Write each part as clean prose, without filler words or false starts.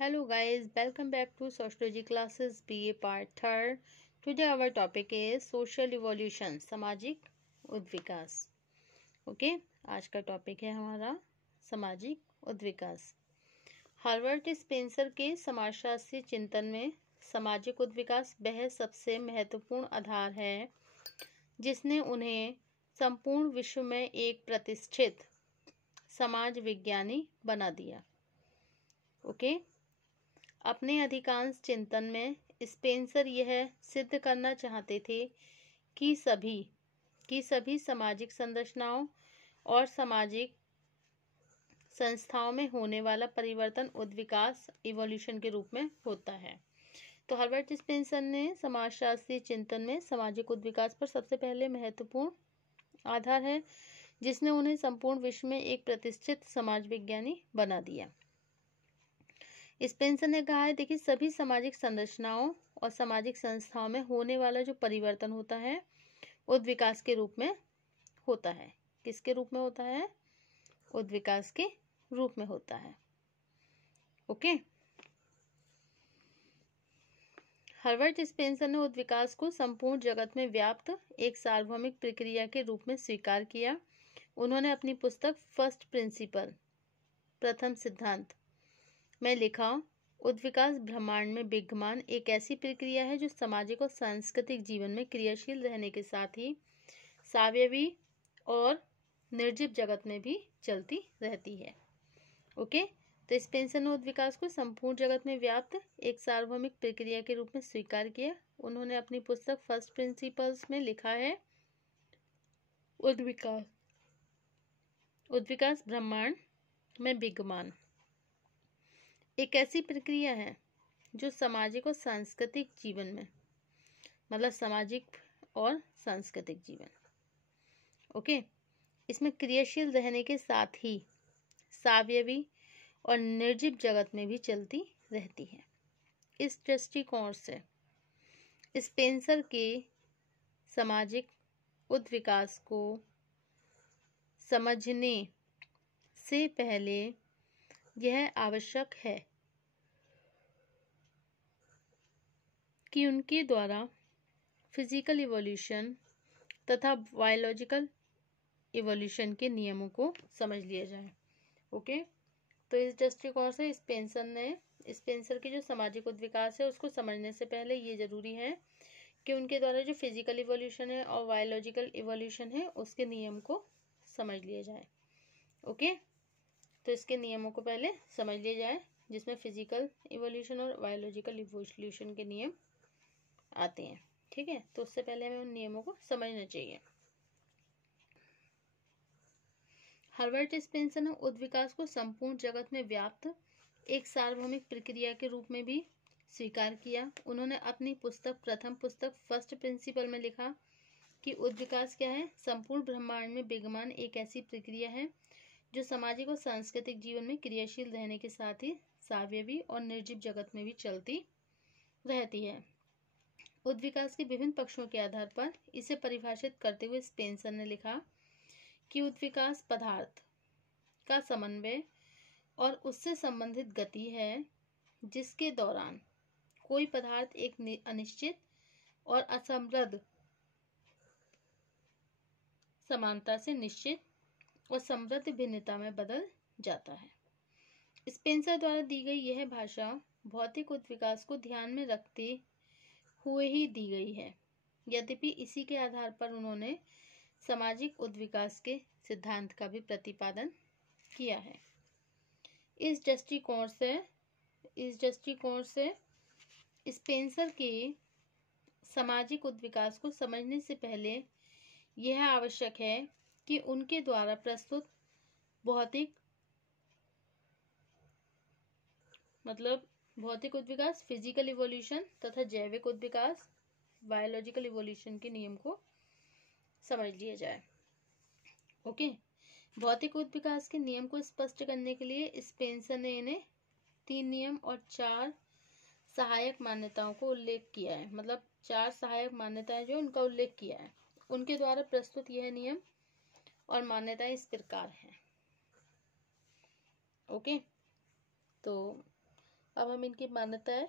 Hello guys, welcome back to Sociology classes BA part 3rd. Today our topic is social evolution, सामाजिक उद्विकास. Okay, आज का topic है हमारा सामाजिक उद्विकास. हार्वर्ड स्पेंसर के समाजशास्त्री चिंतन में सामाजिक उद्विकास वह सबसे महत्वपूर्ण आधार है जिसने उन्हें संपूर्ण विश्व में एक प्रतिष्ठित समाज विज्ञानी बना दिया. ओके, अपने अधिकांश चिंतन में स्पेंसर यह सिद्ध करना चाहते थे कि सभी सामाजिक संरचनाओं और सामाजिक संस्थाओं में होने वाला परिवर्तन उद्विकास इवोल्यूशन के रूप में होता है. तो हर्बर्ट स्पेंसर ने समाजशास्त्रीय चिंतन में सामाजिक उद्विकास पर सबसे पहले महत्वपूर्ण आधार है जिसने उन्हें संपूर्ण विश्व में एक प्रतिष्ठित समाज विज्ञानी बना दिया. स्पेंसर ने कहा है, देखिए, सभी सामाजिक संरचनाओं और सामाजिक संस्थाओं में होने वाला जो परिवर्तन होता है उद्विकास के रूप में होता है. किसके रूप में होता है? उद्विकास के रूप में होता है. ओके, हर्बर्ट स्पेंसर ने उद्विकास को संपूर्ण जगत में व्याप्त एक सार्वभौमिक प्रक्रिया के रूप में स्वीकार किया. उन्होंने अपनी पुस्तक फर्स्ट प्रिंसिपल, प्रथम सिद्धांत में लिखा, उद्विकास ब्रह्मांड में विद्यमान एक ऐसी प्रक्रिया है जो सामाजिक और सांस्कृतिक जीवन में क्रियाशील रहने के साथ ही सावयवी और निर्जीव जगत में भी चलती रहती है. ओके, तो स्पेंसर ने उद्विकास को संपूर्ण जगत में व्याप्त एक सार्वभौमिक प्रक्रिया के रूप में स्वीकार किया. उन्होंने अपनी पुस्तक फर्स्ट प्रिंसिपल्स में लिखा है, उद्विकास ब्रह्मांड में विद्यमान एक ऐसी प्रक्रिया है जो सामाजिक और सांस्कृतिक जीवन में, मतलब सामाजिक और सांस्कृतिक जीवन, ओके, इसमें क्रियाशील रहने के साथ ही सावयवी और निर्जीव जगत में भी चलती रहती है. इस दृष्टिकोण से स्पेंसर के सामाजिक उद्विकास को समझने से पहले यह आवश्यक है कि उनके द्वारा फिजिकल इवोल्यूशन तथा बायोलॉजिकल इवोल्यूशन के नियमों को समझ लिया जाए. ओके, तो इस दृष्टिकोण से स्पेंसर की जो सामाजिक उद्विकास है उसको समझने से पहले ये जरूरी है कि उनके द्वारा जो फिजिकल इवोल्यूशन है और बायोलॉजिकल इवोल्यूशन है उसके नियम को समझ लिया जाए. ओके, तो इसके नियमों को पहले समझ लिया जाए जिसमें फिजिकल इवोल्यूशन और बायोलॉजिकल इवोल्यूशन के नियम आते हैं. ठीक है, तो उससे पहले हमें उन नियमों को समझना चाहिए. हर्बर्ट स्पेंसर ने उद्विकास को संपूर्ण जगत में व्याप्त एक सार्वभौमिक प्रक्रिया के रूप में भी स्वीकार किया. उन्होंने अपनी प्रथम पुस्तक फर्स्ट प्रिंसिपल में लिखा कि उद्विकास क्या है? संपूर्ण ब्रह्मांड में विद्यमान एक ऐसी प्रक्रिया है जो सामाजिक और सांस्कृतिक जीवन में क्रियाशील रहने के साथ ही सावयवी और निर्जीव जगत में भी चलती रहती है. उद्विकास के विभिन्न पक्षों के आधार पर इसे परिभाषित करते हुए स्पेंसर ने लिखा कि उद्विकास पदार्थ का समन्वय और उससे संबंधित गति है जिसके दौरान कोई पदार्थ एक अनिश्चित और असमृद्ध समानता से निश्चित और समृद्ध भिन्नता में बदल जाता है. स्पेंसर द्वारा दी गई यह भाषा भौतिक उद्विकास को ध्यान में रखते हुए ही दी गई है. यद्यपि इसी के आधार पर उन्होंने सामाजिक उद्विकास के सिद्धांत का भी प्रतिपादन किया है. इस दृष्टिकोण से स्पेंसर के सामाजिक उद्विकास को समझने से पहले यह आवश्यक है कि उनके द्वारा प्रस्तुत भौतिक उद्विकास, फिजिकल इवोल्यूशन तथा जैविक उद्विकास, बायोलॉजिकल इवोल्यूशन के नियम को समझ लिया जाए. ओके, भौतिक उद्विकास के नियम को स्पष्ट करने के लिए स्पेंसर ने इन्हें 3 नियम और 4 सहायक मान्यताओं को उल्लेख किया है. मतलब 4 सहायक मान्यताएं जो उनका उल्लेख किया है. उनके द्वारा प्रस्तुत यह नियम और मान्यताएं इस प्रकार हैं. ओके, तो अब हम इनकी मान्यताएं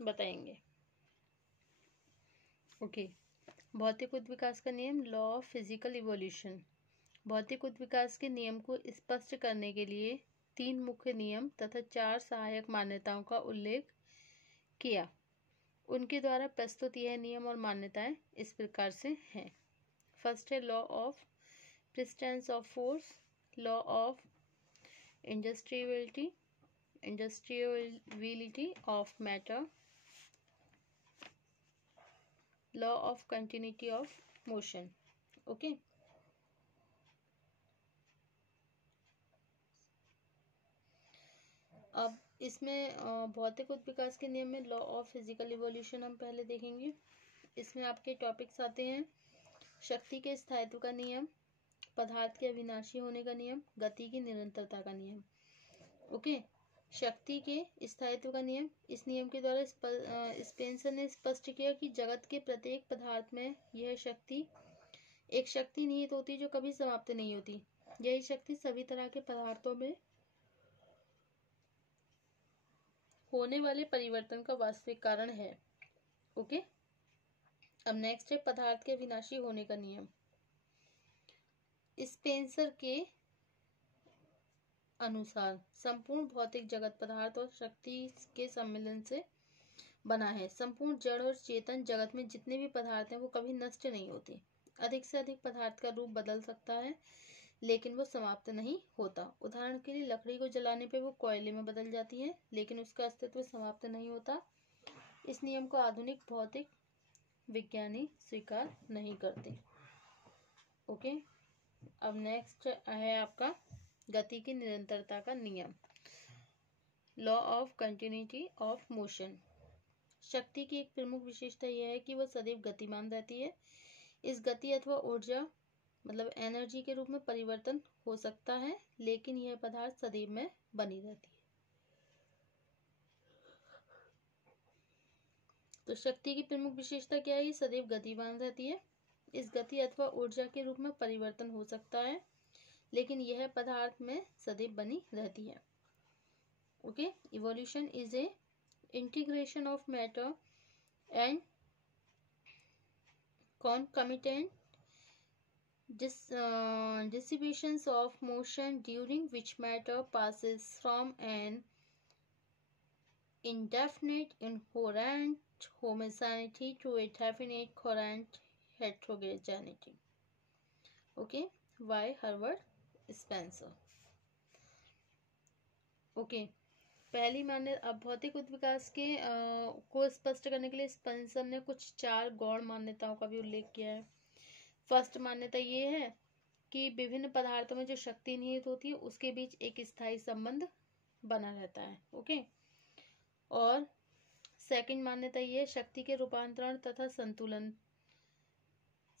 बताएंगे। ओके, भौतिक उद्विकास का नियम, लॉ ऑफ फिजिकल इवोल्यूशन। भौतिक उद्विकास के नियम को स्पष्ट करने के लिए 3 मुख्य नियम तथा 4 सहायक मान्यताओं का उल्लेख किया। उनके द्वारा प्रस्तुत यह नियम और मान्यताएं इस प्रकार से हैं। फर्स्ट है law of persistence of force, law of indestructibility of matter, law of continuity of motion. Okay, अब इसमें भौतिक उद्विकास के नियम में लॉ ऑफ फिजिकल इवोल्यूशन हम पहले देखेंगे। इसमें आपके टॉपिक्स आते हैं शक्ति के स्थायित्व का नियम, पदार्थ के अविनाशी होने का नियम, गति की निरंतरता का नियम। ओके, शक्ति के स्थायित्व का नियम। इस नियम के द्वारा स्पेंसर ने स्पष्ट किया कि जगत के प्रत्येक पदार्थ में यह शक्ति एक शक्ति निहित होती जो कभी समाप्त नहीं होती। यही शक्ति सभी तरह के पदार्थों में होने वाले परिवर्तन का वास्तविक कारण है। ओके, अब नेक्स्ट है पदार्थ के विनाशी होने का नियम। स्पेंसर के अनुसार संपूर्ण भौतिक जगत पदार्थ और शक्ति के सम्मिलन से बना है। संपूर्ण जड़ और चेतन जगत में जितने भी पदार्थ हैं वो कभी नष्ट नहीं होते। अधिक से अधिक पदार्थ का रूप बदल सकता है लेकिन वो समाप्त नहीं होता। उदाहरण के लिए लकड़ी को जलाने पे वो कोयले में बदल जाती है लेकिन उसका अस्तित्व समाप्त नहीं होता। इस नियम को आधुनिक भौतिक विज्ञानी स्वीकार नहीं करते। ओके, अब नेक्स्ट है आपका गति की निरंतरता का नियम, law of continuity of motion. शक्ति की एक प्रमुख विशेषता यह है कि वह सदैव गतिमान रहती है। इस गति अथवा ऊर्जा मतलब एनर्जी के रूप में परिवर्तन हो सकता है लेकिन यह पदार्थ सदैव में बनी रहती है। तो शक्ति की प्रमुख विशेषता क्या है? ये सदैव गतिमान रहती है। इस गति अथवा ऊर्जा के रूप में परिवर्तन हो सकता है लेकिन यह पदार्थ में सदैव बनी रहती है। Okay, evolution is a integration of matter and concomitant distributions of motion during which matter passes from an indefinite inherent homogeneity to a definite coherent heterogeneity. Okay, by Herbert Spencer. Okay, पहली मान्य अब भौतिक उद्विकास के को स्पष्ट करने के लिए स्पेंसर ने कुछ 4 गौण मान्यताओं का भी उल्लेख किया है। फर्स्ट मान्यता ये है कि विभिन्न पदार्थों में जो शक्ति निहित होती है उसके बीच एक स्थायी संबंध बना रहता है। ओके, और सेकंड मान्यता ये शक्ति के रूपांतरण तथा संतुलन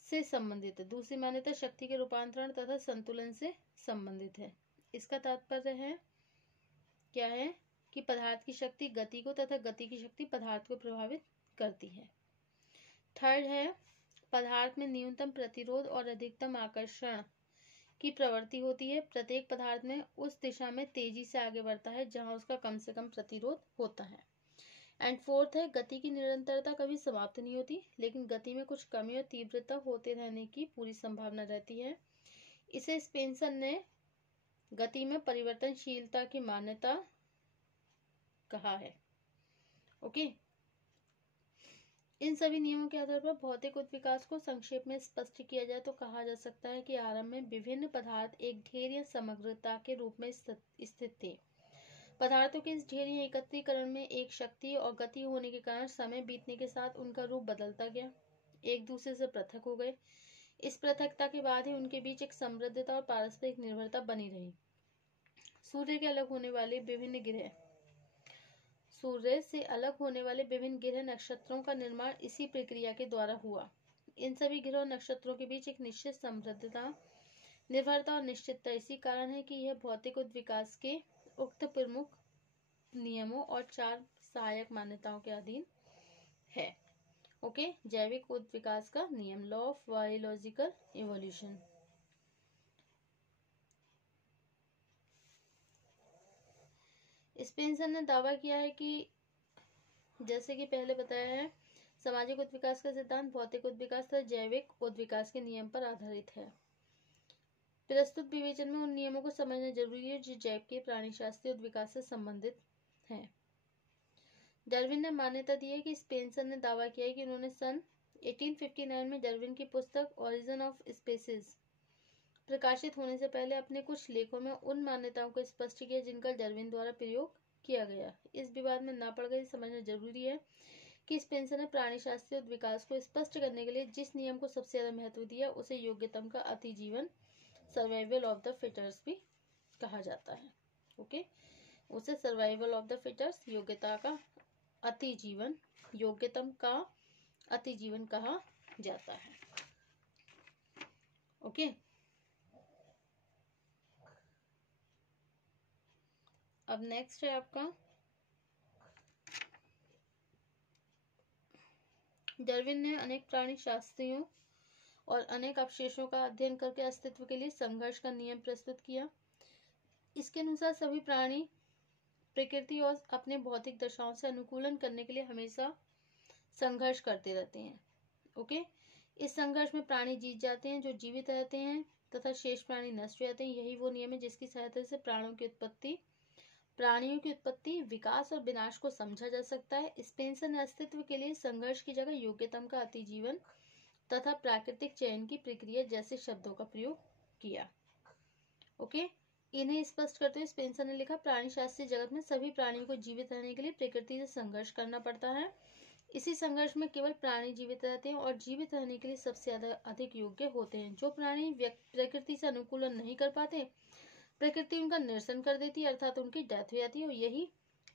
से संबंधित है। दूसरी मान्यता शक्ति के रूपांतरण तथा संतुलन से संबंधित है। इसका तात्पर्य है क्या है कि पदार्थ की शक्ति गति को तथा गति की शक्ति पदार्थ को प्रभावित करती है। थर्ड है पदार्थ में न्यूनतम प्रतिरोध और अधिकतम आकर्षण की प्रवृत्ति होती है। प्रत्येक पदार्थ में उस दिशा में तेजी से आगे बढ़ता है जहां उसका कम से कम प्रतिरोध होता है। एंड फोर्थ है गति की निरंतरता कभी समाप्त नहीं होती लेकिन गति में कुछ कमी और तीव्रता होते रहने की पूरी संभावना रहती है। इसे स्पेंसर ने गति में परिवर्तनशीलता की मान्यता कहा है। ओके, इन सभी नियमों के आधार पर भौतिक उद्विकास को संक्षेप में स्पष्ट किया जाए तो कहा जा सकता है कि आरंभ में विभिन्न पदार्थ एक ढेर या समग्रता के रूप में स्थित थे। पदार्थों के इस ढेर या एकत्रीकरण में एक शक्ति और गति होने के कारण समय बीतने के साथ उनका रूप बदलता गया, एक दूसरे से पृथक हो गए। इस पृथकता के बाद ही उनके बीच एक समृद्धता और पारस्परिक निर्भरता बनी रही। सूर्य से अलग होने वाले विभिन्न ग्रह नक्षत्रों का निर्माण इसी प्रक्रिया के द्वारा हुआ। इन सभी ग्रह नक्षत्रों के बीच एक निश्चित समृद्धता, निर्भरता और निश्चितता इसी कारण है कि यह भौतिक उद्विकास के उक्त प्रमुख नियमों और 4 सहायक मान्यताओं के अधीन है। ओके, जैविक उद्विकास का नियम, law of biological evolution. Spencer ने दावा किया है कि जैसे कि पहले बताया है, सामाजिक उद्विकास का सिद्धांत भौतिक उद्विकास तथा जैविक उद्विकास के नियम पर आधारित है। प्रस्तुत विवेचन में उन नियमों को समझना जरूरी है जो जैव के प्राणीशास्त्रीय उद्विकास से संबंधित हैं। डार्विन ने मान्यता दी है कि स्पेंसर ने दावा किया है कि उन्होंने सन 1859 में डार्विन की पुस्तक ओरिजिन ऑफ स्पीसीज प्रकाशित होने से पहले अपने कुछ लेखों में उन मान्यताओं को स्पष्ट किया जिनका डार्विन द्वारा प्रयोग किया गया। इस विवाद में ना पड़ गए समझना जरूरी है कि स्पेंसर ने प्राणीशास्त्रीय विकास को स्पष्ट करने के लिए जिस नियम को सबसे ज्यादा महत्व दिया उसे योग्यतम का अतिजीवन, सर्वाइवल ऑफ द फिटर्स भी कहा जाता है। ओके, उसे सर्वाइवल ऑफ द फिटर्स, योग्यता का अतिजीवन, योग्यतम का अतिजीवन कहा जाता है। ओके, अब नेक्स्ट है आपका डार्विन ने अनेक प्राणी शास्त्रियों और अनेक अवशेषों का अध्ययन करके अस्तित्व के लिए संघर्ष का नियम प्रस्तुत किया। इसके अनुसार सभी प्राणी प्रकृति और अपने भौतिक दशाओं से अनुकूलन करने के लिए हमेशा संघर्ष करते रहते हैं। ओके, इस संघर्ष में प्राणी जीत जाते हैं जो जीवित रहते हैं तथा शेष प्राणी नष्ट हो जाते हैं। यही वो नियम है जिसकी सहायता से प्राणियों की उत्पत्ति, विकास और विनाश को समझा जा सकता है। स्पेंसर ने अस्तित्व के लिए संघर्ष की जगह योग्यतम का अतिजीवन तथा प्राकृतिक चयन की प्रक्रिया जैसे शब्दों का प्रयोग किया। ओके, इन्हें स्पष्ट करते हुए स्पेंसर ने लिखा, प्राणी शास्त्रीय जगत में सभी प्राणियों को जीवित रहने के लिए प्रकृति से संघर्ष करना पड़ता है। इसी संघर्ष में केवल प्राणी जीवित रहते हैं और जीवित रहने के लिए सबसे अधिक योग्य होते हैं। जो प्राणी प्रकृति से अनुकूलन नहीं कर पाते, प्रकृति उनका निरसन कर देती है, अर्थात उनकी डेथ हो जाती है, और यही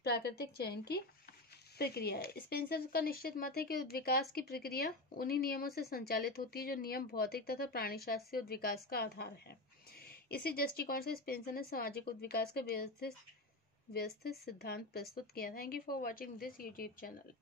प्राकृतिक चयन की प्रक्रिया है। स्पेंसर का निश्चित मत है कि विकास की प्रक्रिया उन्हीं नियमों से संचालित होती है जो नियम भौतिक तथा प्राणीशास्त्रीय उद्विकास का आधार है। इसी दृष्टिकोण से स्पेंसर ने सामाजिक उद्विकास का व्यवस्थित सिद्धांत प्रस्तुत किया। Thank you for watching this YouTube channel.